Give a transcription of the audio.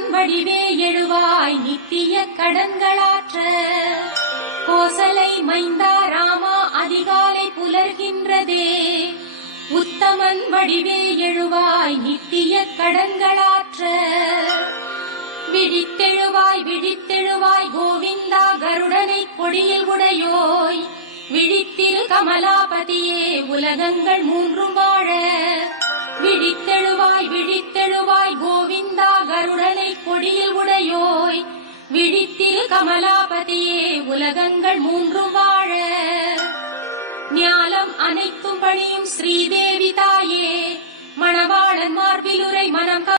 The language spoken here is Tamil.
உத்தமன் வடிவே எழுவாய் நித்திய கடன்களாற்ற. கோசலை மைந்தா ராமா அதிகாலை புலர்கின்றதே. உத்தமன் வடிவே எழுவாய் நித்திய கடன்களாற்ற. விழித்தெழுவாய் விழித்தெழுவாய் கோவிந்தா கருடனை கொடியில் உடையோய். விழித்திரு கமலாபதியே உலகங்கள் மூன்றும் வாழ. விழித்தெழுவாய் விழித்தெழுவாய் கோவிந்தா கருடனை கொடியில் உடையோய். விழித்திரு கமலாபதியே உலகங்கள் மூன்றும் வாழ. ஞாலம் அனைத்தும் பணியும் ஸ்ரீதேவி தாயே. மணவாளன் மார்பிலுரை மனம்